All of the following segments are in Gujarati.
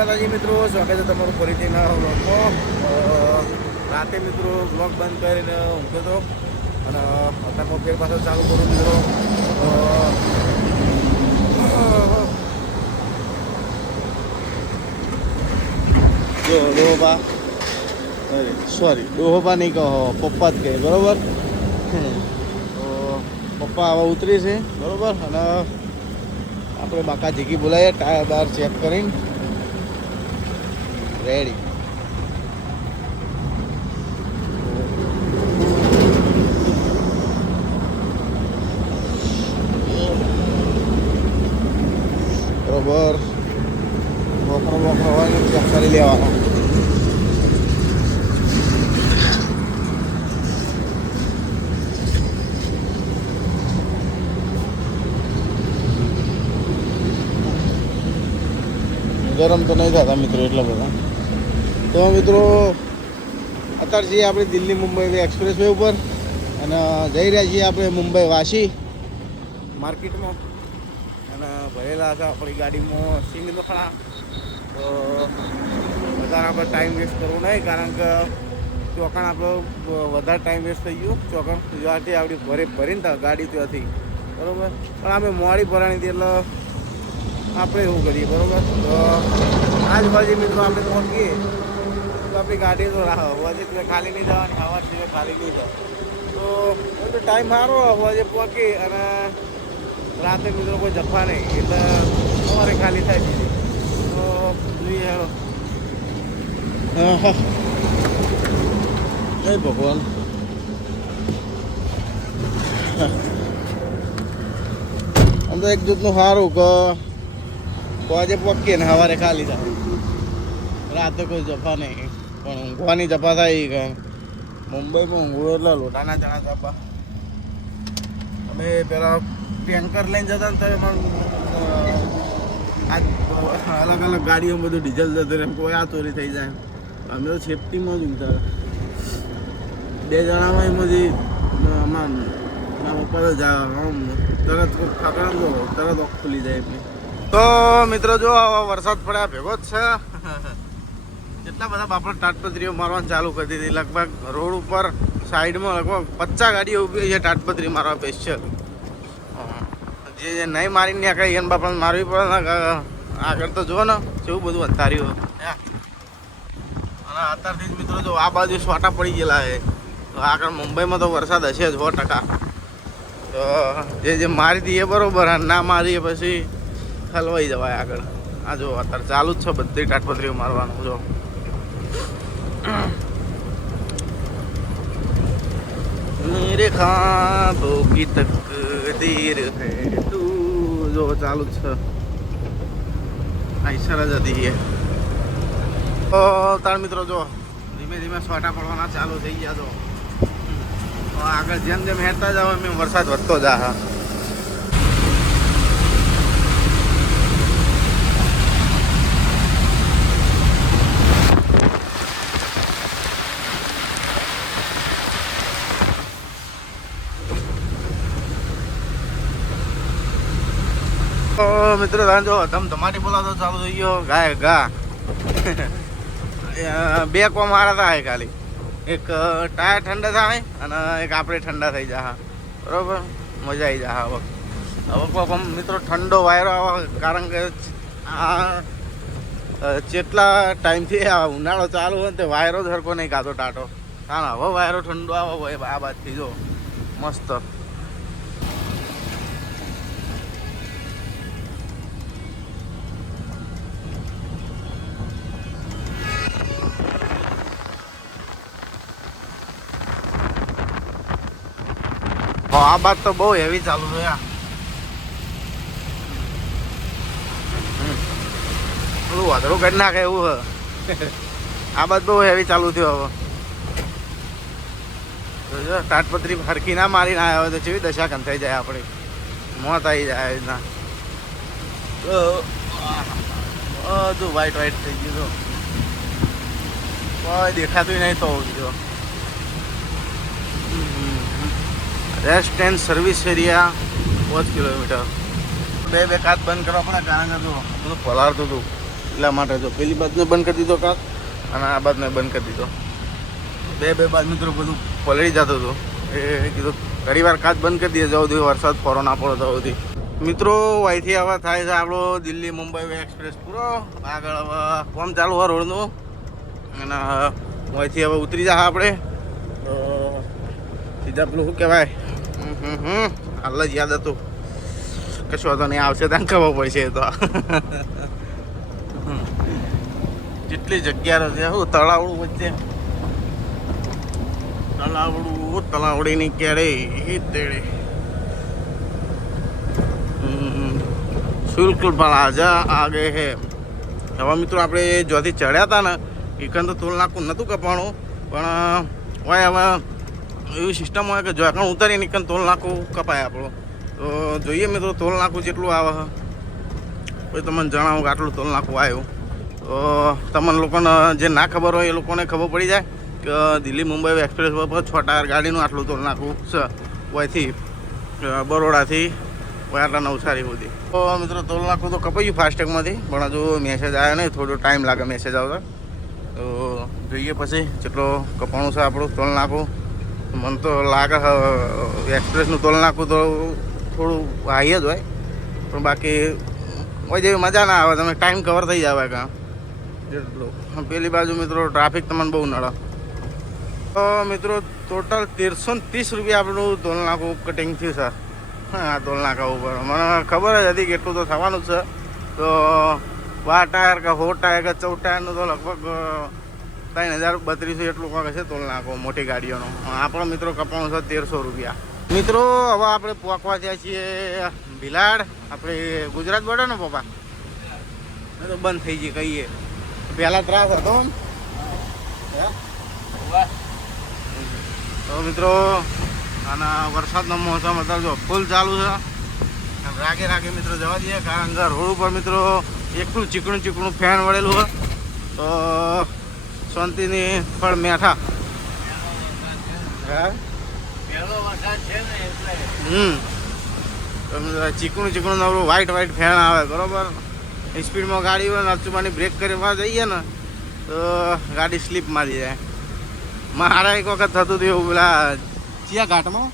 દાદાજી મિત્રો, સ્વાગત છે તમારું ફરીથીના વ્લોગમાં. રાતે મિત્રો વ્લોગ બંધ કરીને ઊંઘ્યો હતો અને અત્યારમાં ફેર પાછળ ચાલુ કરું મિત્રો. જો ડોહોબા, ડોહોબા નહીં કહો, પપ્પા જ કહે બરાબર. તો પપ્પા હવે ઉતરી છે બરાબર. અને આપણે બાકા જીકી બોલાવીએ ટાયર બાર ચેક કરીને રેડી. બરોબર વોકરો હોય ને ચેક કરી લેવાનો. ગરમ તો નહીં થતા મિત્રો એટલા બધા. તો મિત્રો અત્યારે છીએ આપણે દિલ્હી મુંબઈ એક્સપ્રેસ વે ઉપર અને જઈ રહ્યા છીએ આપણે મુંબઈ વાશી માર્કેટમાં. અને ભરેલા હતા આપણી ગાડીમાં સિંગ નખણા. તો વધારે આપણે ટાઈમ વેસ્ટ કરવો નહીં, કારણ કે ચોકણ આપણો વધારે ટાઈમ વેસ્ટ થઈ ગયો. ચોકણ જ્યાંથી આપણી ભરીને ગાડી ત્યાંથી બરાબર. પણ આપણે મોડી ભરાણી હતી એટલે આપણે એવું કરીએ બરાબર. તો આજ બાજુ મિત્રો આપણે પહોંચીએ તો આપણી ગાડી તો હવાજે ખાલી નહીં જવાની, હવા સિવાય ખાલી નહીં જવા. તો ટાઈમ સારો હવાજે પહોંચી અને રાતે મિત્રો કોઈ જફા નહીં એટલે સવારે ખાલી થાય છે. તો જોઈએ હેરો. જય ભગવાન. આમ તો એક જૂથનું સારું કે આજે પકીએ ને સવારે ખાલી થાય, રાતે કોઈ જફા નહીં. પણ ઊંઘવાની જફા થાય કે મુંબઈમાં ઊંઘવું એટલે લોટાના ચણા જફા. અમે પેલા ટેન્કર લઈને જતા ને તો પણ આજ અલગ અલગ ગાડીઓમાં બધું ડીઝલ જતું રહે, કોઈ આ ચોરી થઈ જાય. અમે તો સેફટીમાં જ ઊંઘતા. બે જણામાં એમાંથી મારા પપ્પા તો તરત ખાકડા તો તરત ઓખ ખુલી જાય એટલે. તો મિત્રો જો વરસાદ પડ્યા ભેગો જ છે. કેટલા બધા બાપડ તાટપત્રીઓ મારવાનું ચાલુ કરી દીધી. લગભગ રોડ ઉપર સાઈડમાં લગભગ 50 ગાડીઓ ઊભી છે તાટપત્રી મારવા સ્પેશિયલ. જે નહીં મારીને આખા એને બાપાને મારવી પડે ને. આગળ તો જુઓ ને કેવું બધું અંધાર્યું. અને અત્યારથી જ મિત્રો જો આ બાજુ છોટા પડી ગયેલા છે. તો આગળ મુંબઈમાં તો વરસાદ હશે જ 100%. તો જે મારી દઈએ બરાબર, ના મારીએ પછી હલવાઈ જવાય આગળ. આ જો અત્યારે ચાલુ જ છે બધી તાટપત્રીઓ મારવાનું. જો મેરે ખાબો કી તકદીર હે તું, જો ચાલુ જ છે. આઈસર જ હતી. તો તાર મિત્રો જો ધીમે ધીમે છોટા પડવાના ચાલુ થઈ ગયા. તો આગળ જેમ જેમ હેરતા જાવ એમ વરસાદ વધતો જા. મિત્રો જો ધમધમાટી બોલાતો ચાલુ થઈ ગયો. ગાય ગા બે કોમ મારા થાય ખાલી. એક ટાયર ઠંડા થાય અને એક આપણે ઠંડા થઈ જાય બરાબર. મજા આવી જાય. હવે કોમ મિત્રો ઠંડો વાયરો આવે, કારણ કે આ જેટલા ટાઈમથી આ ઉનાળો ચાલુ હોય ને તે વાયરો જ હરકો નહીં ખાતો ટાટો. હા, હવે વાયરો ઠંડો આવે હોય આ બાજથી જો મસ્ત. આ બાદ તો બહુ હેવી ચાલુ છે. બધું વાદળું કરી નાખે એવું છે. આ બાદ બહુ હેવી ચાલુ થયો. હવે તાટપત્રી હરખી ના મારીને આવ્યા હોય તો કેવી દશા કંથાઈ જાય, આપણી મોત આવી જાય એના. બધું વ્હાઈટ થઈ ગયું. કોઈ દેખાતું નહીં તો જો rest and service area 5 kilometre. બે કાચ બંધ કરવા પડે, કારણ કે બધું પલાળતું હતું એટલા માટે જો પેલી બાજુને બંધ કરી દીધો કાચ અને આ બાજુને બંધ કરી દીધો. બે બાજુ મિત્રો બધું પલળી જતું હતું. એ કીધું ઘણી વાર કાચ બંધ કરી દઈએ જવું સુધી વરસાદ ફરો ના પડો તો સુધી. મિત્રો અહીંથી હવે થાય છે આપણો દિલ્હી મુંબઈ એક્સપ્રેસ પૂરો. આગળ હવે ફોર્મ ચાલુ હોય રોડનું અને અહીંથી હવે ઉતરી જાય આપણે તો સીધા પેલું શું કહેવાય હાલ જ યાદ હતું કશું હતો નહીં આવશે ત્યાં ખબર પડશે તો. જેટલી જગ્યા છે શું તળાવડું વચ્ચે તળાવડીની ક્યારે એ તેડે શુલ્ક પ્લાઝા આગે હે. હવે મિત્રો આપણે જ્યાંથી ચડ્યા હતા ને એકન તો ટોલ નાકું નહોતું કપાણું પણ હોય હવે એવી સિસ્ટમ હોય કે જ્યાં ઉતારીને એકન ટોલ નાકું કપાય આપણું. તો જોઈએ મિત્રો ટોલ નાકું જેટલું આવે પછી તમને જણાવું કે આટલું ટોલ નાકું આવ્યું તો તમને લોકોને જે ના ખબર હોય એ લોકોને ખબર પડી જાય કે દિલ્હી મુંબઈ એક્સપ્રેસ પર 6 ટાયર ગાડીનું આટલું ટોલ નાકું છે અહીંથી બરોડાથી આટલા નવસારી સુધી. તો મિત્રો ટોલ નાકું તો કપાઈ ગયું ફાસ્ટેગમાંથી પણ હજુ મેસેજ આવ્યો નહીં, થોડો ટાઈમ લાગે મેસેજ આવતા. તો જોઈએ પછી જેટલો કપાણું છે આપણું ટોલ નાકું. મને તો લાગે એક્સપ્રેસનું ટોલ નાકું તો થોડું હાઈ જ હોય પણ બાકી હોય જેવી મજા ના આવે, તમે ટાઈમ કવર થઈ જાવ કાં જેટલું. પેલી બાજુ મિત્રો ટ્રાફિક તમને બહુ નડે. તો મિત્રો ટોટલ 1330 રૂપિયા આપણું ટોલ નાકું કટિંગ થયું સર. હા ટોલ નાકા ઉપર મને ખબર જ હતી કે એટલું તો થવાનું જ છે. તો 12 ટાયર કે 14 ટાયર કે 14 ટાયરનું તો લગભગ 3032 એટલું કાંક છે ટોલ નાકો મોટી ગાડીઓનો. આપણો મિત્રો કપાણું છે 1300 રૂપિયા. મિત્રો હવે આપણે પહોંચવા થયા છીએ ભીલાડ. આપણે ગુજરાત બોર્ડર ને પપ્પા તો બંધ થઈ ગઈ કહીએ પહેલાં ત્રાસ હતો. તો મિત્રો આના વરસાદનો મોસમ અત્યારે જો ફૂલ ચાલુ છે. રાગે મિત્રો જવા દઈએ કારણ કે રોડ ઉપર મિત્રો એકલું ચીકણું ફેન વળેલું હોય તો શાંતિની ફળ મેઠા. ચીકણું નવરું વ્હાઈટ ફેન આવે બરોબર. સ્પીડમાં ગાડી હોય ને અચુબાની બ્રેક કરવા જઈએ ને તો ગાડી સ્લીપ મારી જાય. મારા એક વખત થતું હતું એવું પેલા ચિયા ઘાટમાં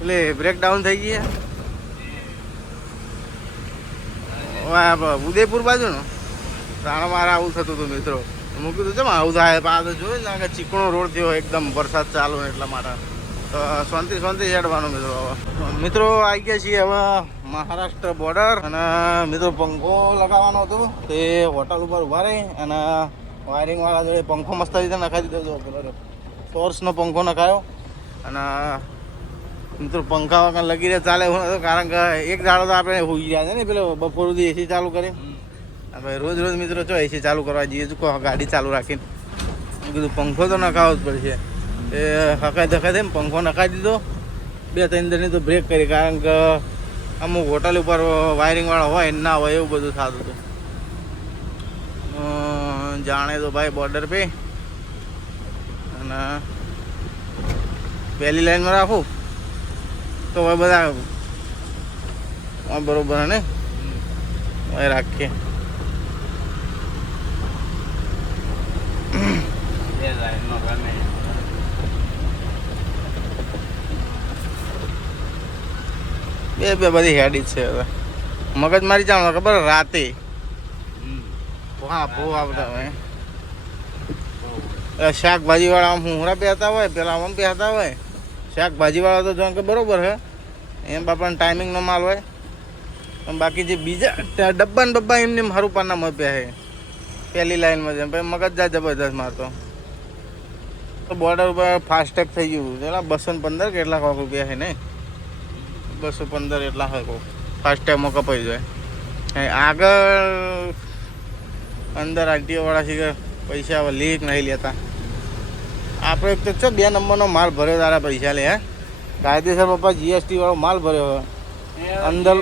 એટલે બ્રેકડાઉન થઈ ગયા ઉદયપુર બાજુ ને તારા મારે આવું થતું હતું મિત્રો. હું કીધું છે આવું થાય પાછું જોયું ને કે ચીકણો રોડ થયો એકદમ વરસાદ ચાલુ ને એટલા માટે તો શાંતિ હેડવાનું મિત્રો આવી ગયા છીએ હવે મહારાષ્ટ્ર બોર્ડર. અને મિત્રો પંખો લગાવવાનો હતો તે હોટલ ઉપર ઉભા રહી અને વાયરિંગ વાળા જોડે પંખો મસ્ત રીતે નખાઈ દીધો હતો. સોર્સનો પંખો નખાયો અને મિત્રો પંખા વગર લગી રહે ચાલે એવું નતું કારણ કે એક દાડો તો આપણે હોઈ ગયા છે ને પેલો બપોર સુધી એસી ચાલુ કરી. આપણે રોજ મિત્રો જો એસી ચાલુ કરવા જઈએ કહો ગાડી ચાલુ રાખીને કીધું પંખો તો નખાવો જ પડશે. એ હકાઈ ધકાઈ થઈને પંખો નખાઈ દીધો. 2-3 દિનની તો બ્રેક કરી કારણ કે અમુક હોટલ ઉપર વાયરિંગવાળા હોય ના હોય એવું બધું થતું હતું. જાણે તો ભાઈ બોર્ડર પે અને પહેલી લાઈનમાં રાખું તો હવે બધા બરોબર ને રાખીએ. બે બધી હેડી જ છે હવે મગજ મારી જાવ ખબર રાતે હા બહુ આવતા હોય શાકભાજી વાળા આમ હુંરા પહેરતા હોય પેલા આમ પહેરતા હોય. શાકભાજી વાળા તો જો કે બરોબર હે એમ બાપાને ટાઈમિંગનો માલ હોય પણ બાકી જે બીજા ડબ્બા એમને મારું પાના માં પહેરે પહેલી લાઈનમાં જેમ પછી મગજ જાય જબરદસ્ત મારતો. તો બોર્ડર ઉપર ફાસ્ટેગ થઈ ગયું પેલા 215 કેટલા કોક રૂપિયા છે ને 215 એટલા હોય કોક ફાસ્ટેગમાં કપાઈ જાય. આગળ અંદર આરટીઓ વાળા છે પૈસા હવે લીક નહીં લેતા. આપણે એક તો છો 2 નંબરનો માલ ભર્યો તારા પૈસા લે હે કાયદેસર પપ્પા જીએસટી વાળો માલ ભર્યો હવે અંદર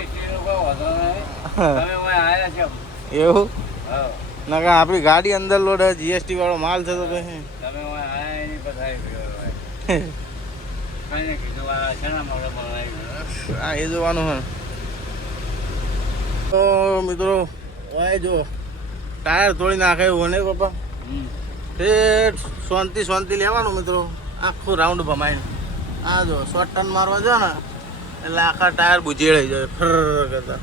એવું ના કે આપણી ગાડી અંદર લોડ જીએસટી વાળો માલ થતો પછી હા એ જોવાનું હે. તો મિત્રો જો ટાયર તોડી નાખે એવું ને પપ્પા. તે શાંતિ લેવાનું મિત્રો, આખું રાઉન્ડ ભમાઈને. આ જો શોર્ટ ટર્ન મારવા જો ને એટલે આખા ટાયર બુજેડાઈ જાય ફર કરતા.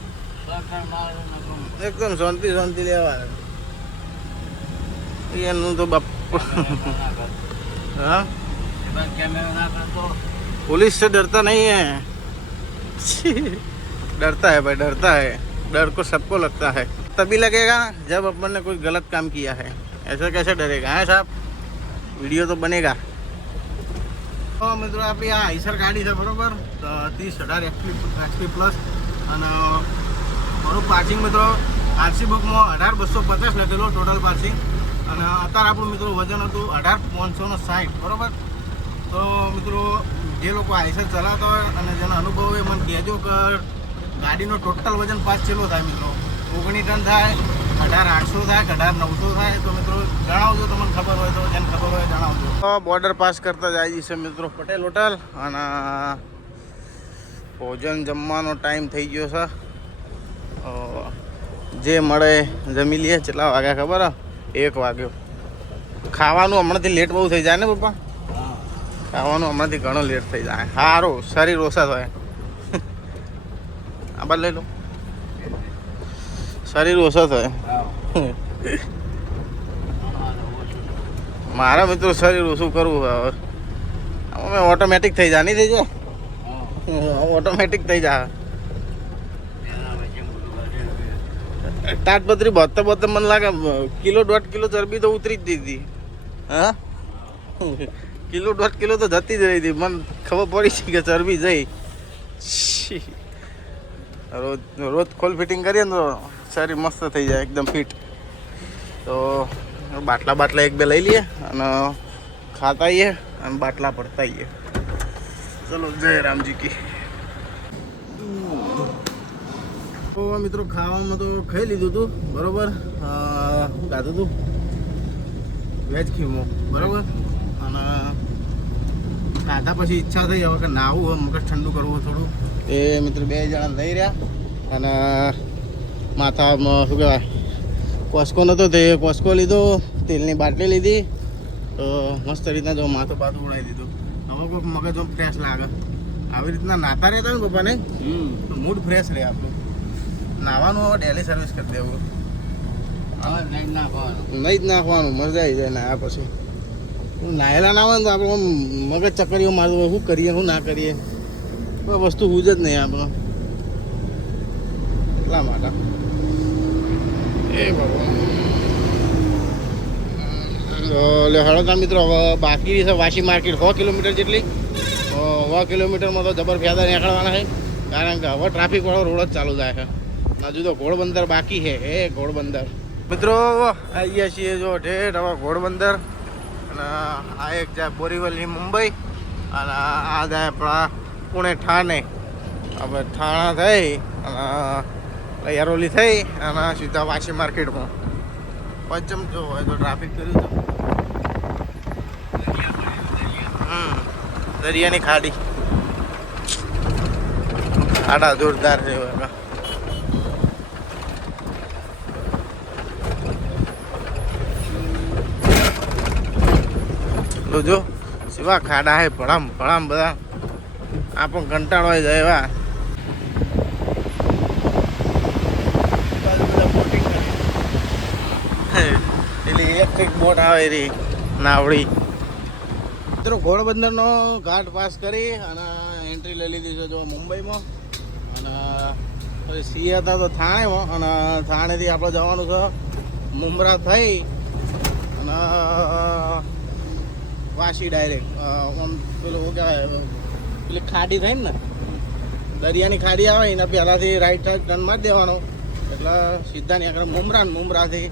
એકદમ શાંતિ લેવાનું. એનું તો બાપ हाँ पुलिस से डरता नहीं है डरता है भाई, डरता है. डर को सबको लगता है, तभी लगेगा जब अपन ने कोई गलत काम किया है. ऐसा कैसे डरेगा है साहब, वीडियो तो बनेगा. તો મિત્રો આપણી આ આઈસર ગાડી છે બરોબર, 30-18 XP પ્લસ. અને મારું પાર્સિંગ મિત્રો આરસી બુકમાં 18,250 લખેલો ટોટલ પાર્સિંગ. અને અત્યારે આપણું મિત્રો વજન હતું 18,560 બરોબર. તો મિત્રો જે લોકો આઈસર ચલાવતા હોય અને જેનો અનુભવ હોય મને કહેજો કે ગાડીનો ટોટલ વજન 5 કિલો થાય મિત્રો. 19 ટન થાય, 18,800 થાય, 18,900 થાય. તો મિત્રો જણાવજો, તમને ખબર હોય તો, જેને ખબર હોય જણાવજો. બોર્ડર પાસ કરતા જાય છે મિત્રો પટેલ હોટલ. અને ભોજન જમવાનો ટાઈમ થઈ ગયો છે. જે મળે જમી લઈએ. કેટલા વાગ્યા ખબર? 1 વાગ્યો. ખાવાનું હમણાંથી લેટ બહુ થઈ જાય ને પપ્પા? ખાવાનું હમણાંથી ઘણો લેટ થઈ જાય. સારું શરીર ઓછા થાય. આ બાદ લઈ લો, શરીર ઓછા થાય. મારા મિત્રો શરીર ઓછું કરવું હવે. અમે ઓટોમેટિક થઈ જાય, નહીં થઈ જાય? ઓટોમેટિક થઈ જાય. તાટપત્રી બોતર મને લાગે 1-1.5 કિલો ચરબી તો ઉતરી જ દીધી. હા, 1-1.5 કિલો તો જતી જ રહી હતી. મને ખબર પડી છે કે ચરબી જઈ. રોજ ખોલ ફિટિંગ કરીએ ને તો શરીર મસ્ત થઈ જાય, એકદમ ફિટ. તો બાટલા 1-2 લઈ લઈએ અને ખાતા આવીએ અને બાટલા પડતા આવીએ. ચલો, જય રામજી કી. તો મિત્રો ખાવામાં તો ખાઈ લીધું હતું બરોબર. શું ખાધું હતું? વેજ ખીમો બરોબર. અને ખાધા પછી ઈચ્છા થઈ હવે કે નાવું, મગજ ઠંડુ કરવું થોડું. એ મિત્રો 2 જણા થઈ રહ્યા. અને માથામાં શું કહેવાય, કોસ્કો નહોતો તે કોસ્કો લીધો, તેલની બાટલી લીધી. તો મસ્ત રીતના જો માથું પાથું ઉડાવી દીધું. હવે કોઈ મગજ ફ્રેશ લાગે. આવી રીતના નાતા રહેતા ને પપ્પાને તો મૂડ ફ્રેશ રહે આપણું. નાવાનું હવે ડેલી સર્વિસ કરી દેવું. નહીં જ નાખવાનું, મજા આવી જાય નાયા પછી. નાયેલા ના હોય ને તો આપણે મગજ ચક્કરીઓ મારવું, શું કરીએ શું ના કરીએ, કોઈ વસ્તુ હું જ નહીં આપણો. એટલા માટે એ ભગવાન. હળદા મિત્રો હવે બાકી છે વાશી માર્કેટ 100 કિલોમીટર જેટલી. 100 કિલોમીટરમાં તો જબર ફેદા નીકળવાના છે, કારણ કે હવે ટ્રાફિકવાળો રોડ જ ચાલુ થાય છે. હજુ તો ઘોડબંદર બાકી છે. ઘોડબંદર મિત્રો આવીએ છીએ જો ઠેઠ હવે ઘોડબંદર. અને આ એક જાય બોરીવલી મુંબઈ, અને આ જાય આપણા પુણે ઠાણે. હવે ઠાણા થઈ અને યરોલી થઈ અને સીધા વાશી માર્કેટમાં. પંચમ જો હોય તો ટ્રાફિક કર્યું તો દરિયાની ખાડી. ખાડા જોરદાર છે. જો સેવા ખાડા હે, ભણામ બધા. આ પણ કંટાળો આવી જાય એવા. પેલી ઇલેક્ટ્રિક બોટ આવે રહી નાવડી. મિત્રો ઘોડબંદરનો ઘાટ પાસ કરી અને એન્ટ્રી લઈ લીધી છે જો મુંબઈમાં. અને પછી સી હતા તો થાણેમાં, અને થાણેથી આપણે જવાનું છે મુંબરા થઈ અને વાશી ડાયરેક્ટ. આમ પેલું શું કહેવાય, પેલી ખાડી થઈ ને દરિયાની ખાડી આવે એના પહેલાંથી રાઈટ સાઈડ ટર્ન મારી દેવાનો એટલે સીધા ની આગળ મુંબરાથી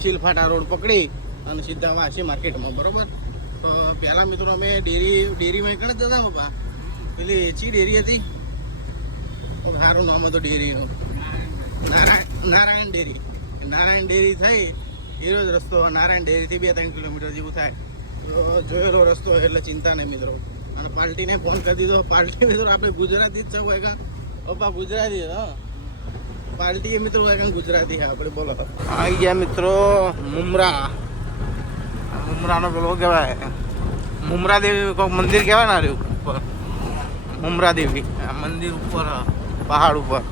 શીલફાટા રોડ પકડી અને સીધા વાશી માર્કેટમાં બરોબર. તો પહેલાં મિત્રો અમે ડેરીમાં એકણ જ જતા બાપા. પેલી એચી ડેરી હતી, સારું નામ હતું ડેરીનું, નારાયણ ડેરી. નારાયણ ડેરી થઈ એનો જ રસ્તો. નારાયણ ડેરીથી 2-3 કિલોમીટર જેવું થાય. જોયેલો રસ્તો એટલે ચિંતા નહીં મિત્રો. અને પાર્ટીને ફોન કરી દીધો. પાર્ટી મિત્રો આપણે ગુજરાતી જ છે કોઈ કા પપ્પા, ગુજરાતી. હા પાર્ટી મિત્રો ગુજરાતી છે આપણે બોલો. આવી ગયા મિત્રો મુમરા. મુમરાનો પેલો કહેવાય મુમરા દેવી કોઈ મંદિર કહેવાય ને રહ્યું ઉપર મુમરા દેવી આ મંદિર ઉપર પહાડ ઉપર.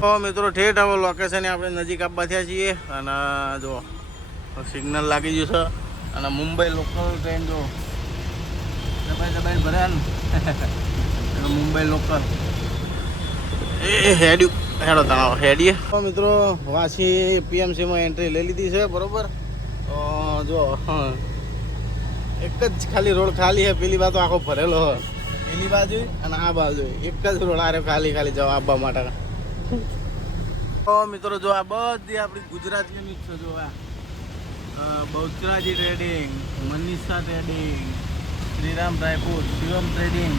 તો મિત્રો ઠેઠ હવે લોકેશન આપણે નજીક આવવા થયા છીએ અને જો સિગ્નલ લાગી ગયું છે અને મુંબઈ લોકલ ટ્રેન જો દબાઈ ભર્યા ને મુંબઈ લોકલ એ હેડ્યું હેડો તણાવ હેડીએ. તો મિત્રો વાસી પીએમસીમાં એન્ટ્રી લઈ લીધી છે બરોબર. તો જો એક જ ખાલી રોડ ખાલી છે, પેલી બાજુ આખો ભરેલો હોય, પેલી બાજુ અને આ બાજુ એક જ રોડ આરે ખાલી જવા આવવા માટે. તો મિત્રો જો આ બધી આપણી ગુજરાતીની જ છે. જો આ Bahucharaji trading, Manisha trading, Shriram dry fruit, Shivam trading,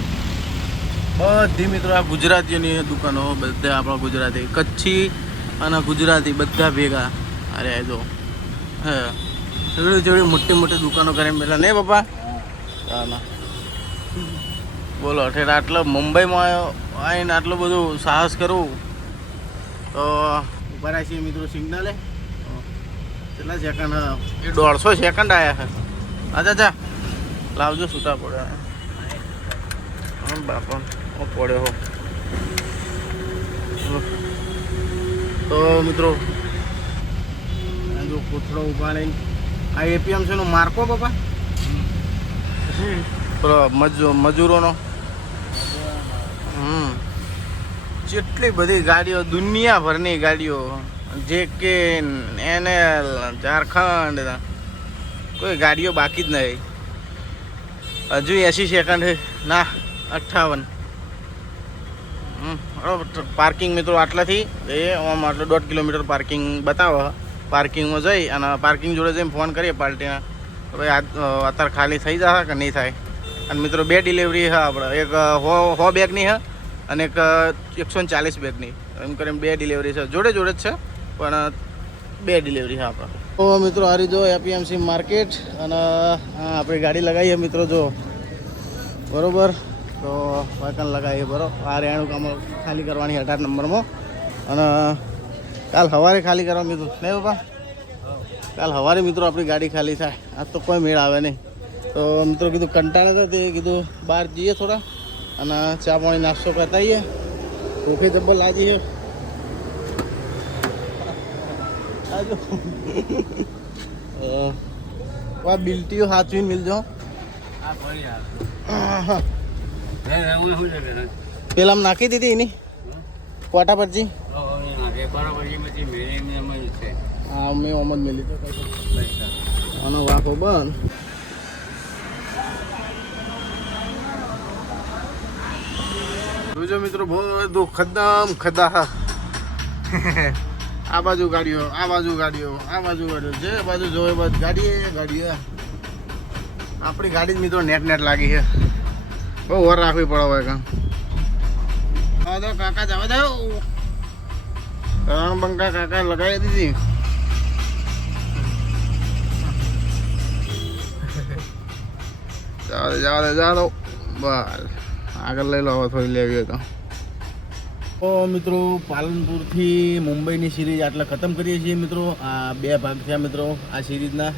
બધી મિત્રો આ ગુજરાતીઓની દુકાનો બધા આપણા ગુજરાતી કચ્છી અને ગુજરાતી બધા ભેગા. અરે જો હે જોડી મોટી મોટી દુકાનો કરીને બેઠા નહીં પપ્પા. ના બોલો ઠેર આટલો મુંબઈમાં આવીને આટલું બધું સાહસ કરવું. તો ઉભા રહ્યા છીએ મિત્રો સિગ્નલે. કેટલા સેકન્ડ? એ 150 સેકન્ડ આવ્યા છે. અચ્છા લાવજો છૂટા પડે. બાપા પડ્યો હો. તો મિત્રો જો કોથળો ઉભા રહી આ એપીએમસી નો માર્કો બાપા મજૂરોનો. જેટલી બધી ગાડીઓ દુનિયાભરની ગાડીઓ JK, NL, ઝારખંડ કોઈ ગાડીઓ બાકી જ નહીં. હજુ 80 સેકન્ડ ના 58. પાર્કિંગ મિત્રો આટલાથી એ આમ આટલું 1.5 કિલોમીટર પાર્કિંગ બતાવે. પાર્કિંગમાં જઈ અને પાર્કિંગ જોડે જઈને ફોન કરીએ પાર્ટીના ભાઈ અત્યારે ખાલી થઈ જશે કે નહીં થાય. અને મિત્રો 2 ડિલિવરી છે આપણે, એક 100 બેગની છે અને એક 140 બેગની, એમ કરીને 2 ડિલિવરી છે. જોડે જ છે પણ 2 ડિલિવરી છે આપણે. તો મિત્રો આ જો એપીએમસી માર્કેટ અને આપણી ગાડી લગાવીએ મિત્રો જો બરાબર. તો વાયકન લગાવીએ બરાબર. આ રેણું કામ ખાલી કરવાની 18 નંબરમાં અને કાલ સવારે ખાલી કરવાનું કીધું નહીં બાપા. કાલ સવારે મિત્રો આપણી ગાડી ખાલી થાય. આજ તો કોઈ મેળ આવે નહીં. તો મિત્રો કીધું કંટાળે હતા તે કીધું બહાર જઈએ થોડા અને ચા પાણી નાસ્તો કરતા આવીએ. ભૂખે જબ્બર લાગી છે. આ બિલ્ટીઓ સાચવીને મિલજો. પેલા નાખી દીધી એની કોટા પરથી. હા મેં ઓમ જ મેલી આનો વાંકો બંધ. જોજો મિત્રો બધું ખદ્દા આ બાજુ ગાડીઓ, આ બાજુ ગાડીઓ, આ બાજુ ગાડીઓ, જે બાજુ જોવે બસ ગાડીઓ. આપણી ગાડી જ મિત્રો નેટ લાગી છે. બહુ વાર રાખવી પડે હોય કામ. હા તો કાકા જવા દો. રણ બંકા કાકા લગાવી દીધી. જવા દો બસ આગળ લઈ લો. હવે થોડી લેવી તો મિત્રો પાલનપુરથી મુંબઈની સિરીઝ આટલા ખતમ કરીએ છીએ મિત્રો. આ 2 ભાગ થયા મિત્રો આ સિરીઝના.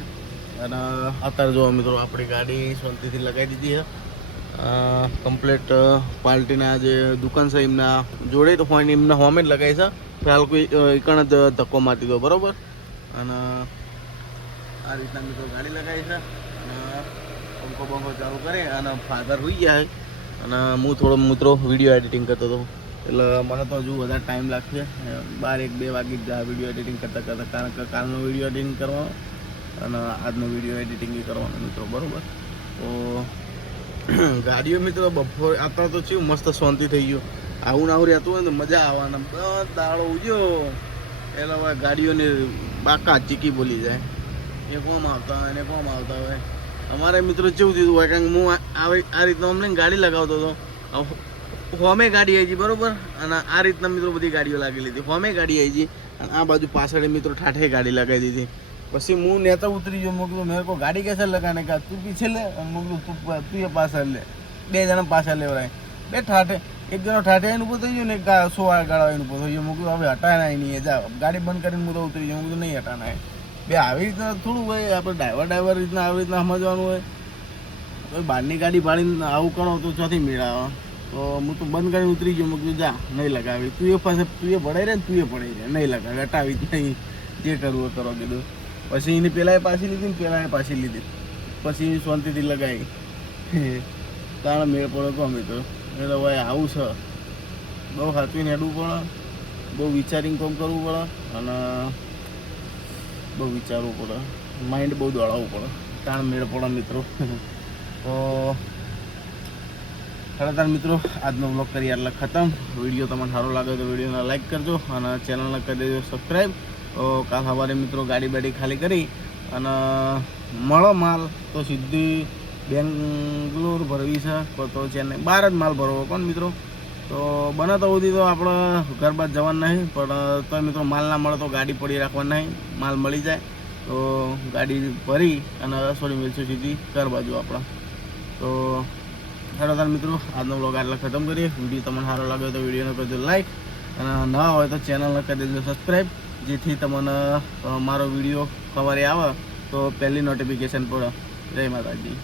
અને અત્યારે જો મિત્રો આપણી ગાડી શાંતિથી લગાવી દીધી છે. કમ્પ્લેટ પાર્ટીના જે દુકાન છે એમના જોડે તો ફોન એમના હોમે જ લગાવી છે. ફિલહાલ કોઈ એકણ જ ધક્કો મારી દો બરાબર. અને આ રીતના મિત્રો ગાડી લગાવી છે અને પંખો ચાલુ કરે અને ફાધર હોઈ ગયા. અને હું થોડો મિત્રો વિડીયો એડિટિંગ કરતો હતો એટલે મને તો હજુ વધારે ટાઈમ લાગશે. 12-1-2 વાગી જ જાય વિડીયો એડિટિંગ કરતાં કારણ કે કાલનો વિડીયો એડિટિંગ કરવાનો અને આજનો વિડીયો એડિટિંગ કરવાનો મિત્રો બરાબર. તો ગાડીઓ મિત્રો બપોર આપણે તો થયું મસ્ત શાંતિ થઈ ગયું. આવું રહેતું હોય ને મજા આવવાના. બસ દાડો ઉજ્યો એટલે હવે ગાડીઓને બાકા ચીકી બોલી જાય. એ કોમ આવતા હોય એને કોમ આવતા હોય. અમારે મિત્રો કેવું થયું હોય કારણ કે હું આ રીતના અમને ગાડી લગાવતો હતો. હોમે ગાડી આવી ગઈ બરાબર. અને આ રીતના મિત્રો બધી ગાડીઓ લાગેલી હતી. હોમે ગાડી આવી ગઈ અને આ બાજુ પાછળ મિત્રો ઠાઠે ગાડી લગાવી દીધી. પછી હું નેતા ઉતરી ગયો. મેં કીધું મેરે કો ગાડી કેસે લગાને કા તું પીછે લે. મેં કીધું તું એ પાછળ લે. 2 જણા પાછળ લેવડાય. બે ઠાઠે એક જણો ઠાઠે એને ઊભો થઈ ગયો ને એક 100 ગાળો એને ઊભો થઈ ગયો. મૂકું હવે હટાના નહીં જા ગાડી બંધ કરીને હું તો ઉતરી જાઉં. હું તો નહીં હટાના બે આવી રીતના થોડું હોય આપણે ડ્રાઈવર રીતના આવી રીતના સમજવાનું હોય. તો બહારની ગાડી ભાડીને આવું કરો તો ચોથી મેળાવે. તો હું તો બંધ કરીને ઉતરી ગયો. મૂકું જા નહીં લગાવી તું એ પાસે તું એ ભણાઈ રહે ને તું એ ભણાઈ રહે નહીં લગાવી હટાવી જ નહીં જે કરવું કરો કીધું. પછી એની પહેલાં એ પાછી લીધી ને પહેલાં એ પાછી લીધી પછી શાંતિથી લગાવી તાણે મેળ પડે ગમે તો એટલે ભાઈ આવું છે. બહુ સાચવીને હેડવું પડે, બહુ વિચારીને કામ કરવું પડે અને બહુ વિચારવું પડે, માઇન્ડ બહુ દોડાવવું પડે તાણે મેળ પડે મિત્રો. તો ખરેખર મિત્રો આજનો બ્લોગ કરી એટલે ખતમ. વિડીયો તમને સારો લાગે તો વિડીયોને લાઈક કરજો અને ચેનલને કરી દેજો સબસ્ક્રાઈબ. તો કાલ સવારે મિત્રો ગાડી બાડી ખાલી કરી અને મળો માલ તો સીધી બેંગ્લોર ભરવી છે તો ચેન્નઈ બહાર જ માલ ભરવો કોણ મિત્રો. તો બને તો સુધી તો આપણે ઘર બાદ જવાનું નહીં પણ તો મિત્રો માલ ના મળે તો ગાડી પડી રાખવાની નહીં. માલ મળી જાય તો ગાડી ભરી અને રસોડી મિલશું સીધી ઘર બાજુ આપણે. તો ખરેખર મિત્રો આજનો બ્લોગ આટલા ખતમ કરીએ. વિડીયો તમને સારો લાગે તો વિડીયોને કરજો લાઈક અને ન હોય તો ચેનલને કરી દેજો સબસ્ક્રાઈબ જેથી તમને મારો વિડીયો સવારે આવે તો પહેલી નોટિફિકેશન પડે. જય માતાજી.